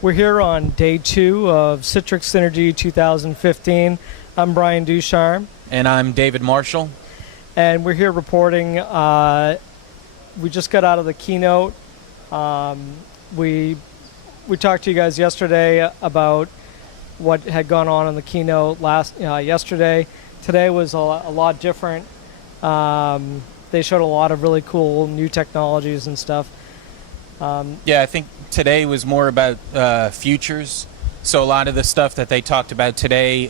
We're here on day 2 of Citrix Synergy 2015. I'm Brian Ducharme. And I'm David Marshall. And we're here reporting. We just got out of the keynote. We talked to you guys yesterday about what had gone on in the keynote yesterday. Today was a lot different. They showed a lot of really cool new technologies and stuff. Yeah, I think today was more about futures. So a lot of the stuff that they talked about today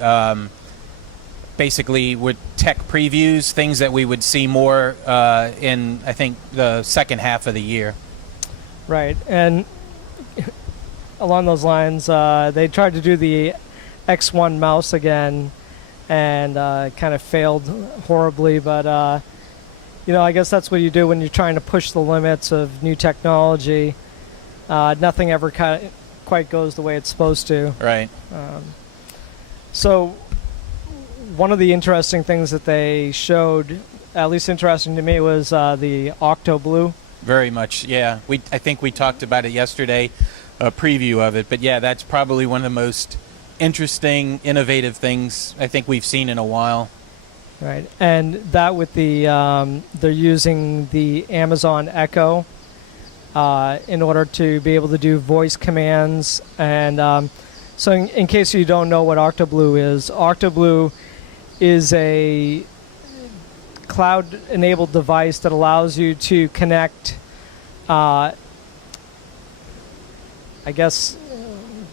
basically were tech previews, things that we would see more in, I think, the second half of the year. Right, and along those lines, they tried to do the X1 mouse again and kind of failed horribly, but I guess that's what you do when you're trying to push the limits of new technology. Nothing ever quite goes the way it's supposed to. Right. So one of the interesting things that they showed, at least interesting to me, was the OctoBlue. Very much, yeah. I think we talked about it yesterday, a preview of it. But yeah, that's probably one of the most interesting, innovative things I think we've seen in a while. Right, and that with the they're using the Amazon Echo in order to be able to do voice commands. And so in case you don't know what OctoBlue is a cloud-enabled device that allows you to connect, I guess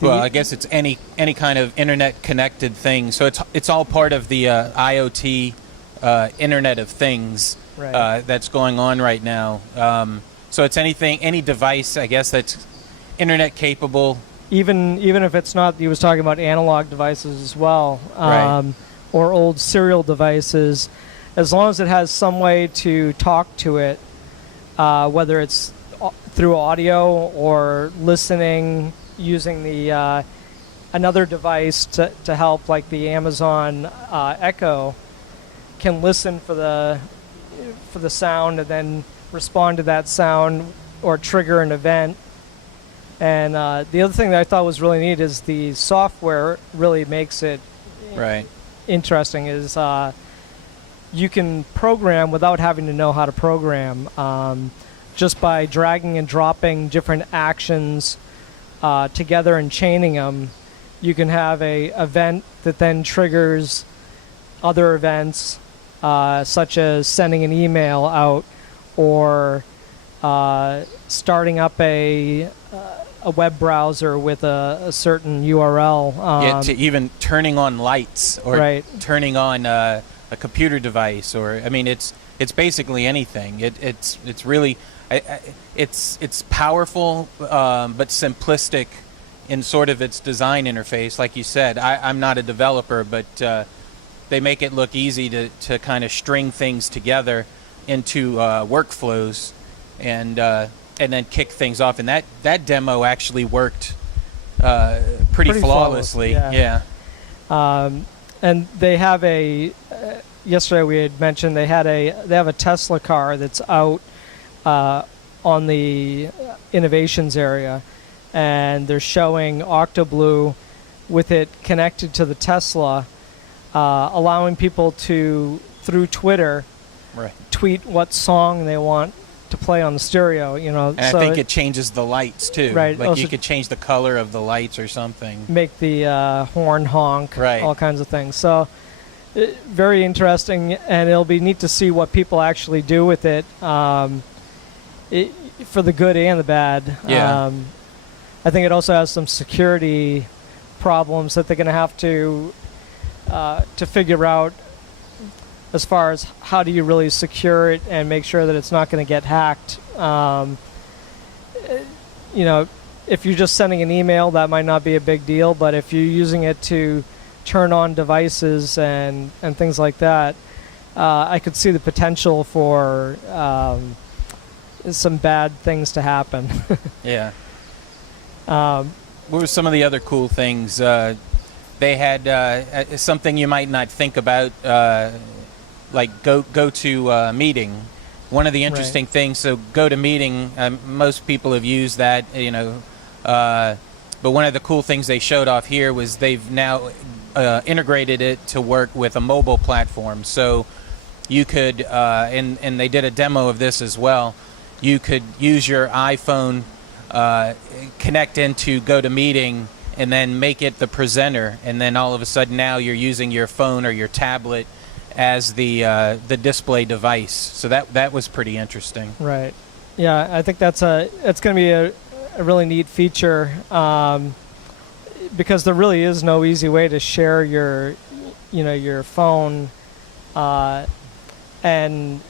it's any kind of internet-connected thing. So it's all part of the IoT Internet of Things that's going on right now. So it's any device, I guess, that's internet capable. Even if it's not, he was talking about analog devices as well, right. Or old serial devices. As long as it has some way to talk to it, whether it's through audio or listening, using the another device to help, like the Amazon Echo, can listen for the sound and then respond to that sound or trigger an event. And the other thing that I thought was really neat is the software really makes it interesting. Is you can program without having to know how to program, just by dragging and dropping different actions together and chaining them. You can have a event that then triggers other events, such as sending an email out or starting up a web browser with a certain URL. To even turning on lights or turning on a computer device, or I mean, it's basically anything. It's really it's powerful, but simplistic in sort of its design interface. Like you said, I'm not a developer, but they make it look easy to kind of string things together into workflows and then kick things off. And that demo actually worked pretty flawlessly. Yeah. And they have yesterday we had mentioned they have a Tesla car that's out on the innovations area, and they're showing OctoBlue with it connected to the Tesla, allowing people to, through Twitter, tweet what song they want to play on the stereo. And I think it changes the lights too. Right. Like you could change the color of the lights or something. Make the horn honk. Right. All kinds of things. So very interesting, and it'll be neat to see what people actually do with it, for the good and the bad. Yeah. I think it also has some security problems that they're going to have to figure out, as far as how do you really secure it and make sure that it's not going to get hacked. If you're just sending an email, that might not be a big deal, but if you're using it to turn on devices and things like that, I could see the potential for some bad things to happen. Yeah. What were some of the other cool things? They had something you might not think about, like go to meeting. One of the interesting things, so go to meeting, most people have used that, the But one of the cool things they showed off here was they've now integrated it to work with a mobile platform. So you could, and they did a demo of this as well, you could use your iPhone, connect into GoToMeeting, and then make it the presenter, and then all of a sudden now you're using your phone or your tablet as the display device. So that was pretty interesting. Right. Yeah, I think that's going to be a really neat feature, because there really is no easy way to share your phone, and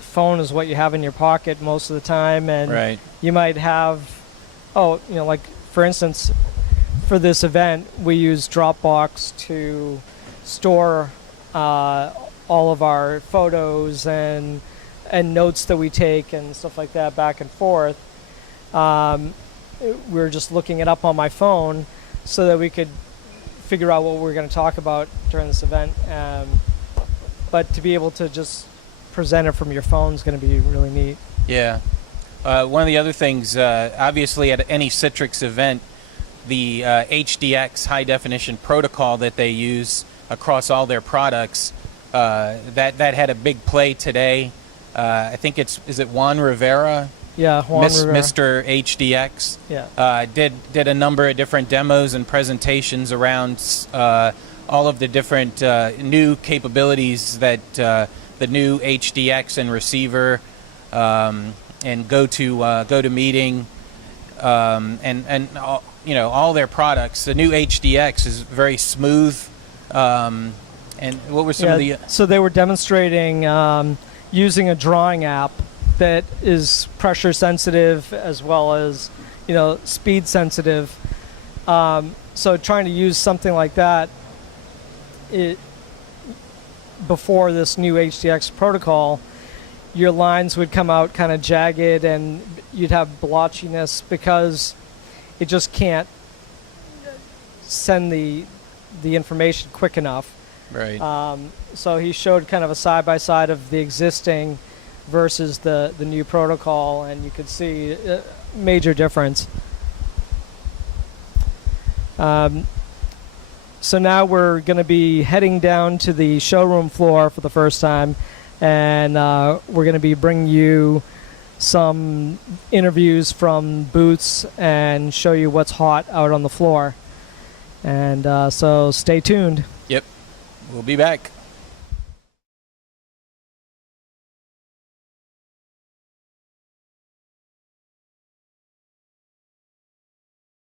phone is what you have in your pocket most of the time, and right. You might have, like for instance, for this event, we use Dropbox to store all of our photos and notes that we take and stuff like that back and forth. We're just looking it up on my phone so that we could figure out what we're going to talk about during this event. But to be able to just present it from your phone is going to be really neat. Yeah. One of the other things, obviously at any Citrix event, the HDX high definition protocol that they use across all their products, that had a big play today. I think is it Juan Rivera? Yeah, Juan Rivera. Mr. HDX. Yeah. Did a number of different demos and presentations around all of the different new capabilities that the new HDX and receiver and GoToMeeting and all their products. The new HDX is very smooth. And what were some of the? So they were demonstrating using a drawing app that is pressure sensitive as well as speed sensitive. So trying to use something like that before this new HDX protocol, your lines would come out kind of jagged and you'd have blotchiness because it just can't send the information quick enough. Right. So he showed kind of a side-by-side of the existing versus the new protocol, and you could see a major difference. So now we're going to be heading down to the showroom floor for the first time, and we're going to be bringing you some interviews from booths and show you what's hot out on the floor. And so stay tuned. Yep. We'll be back.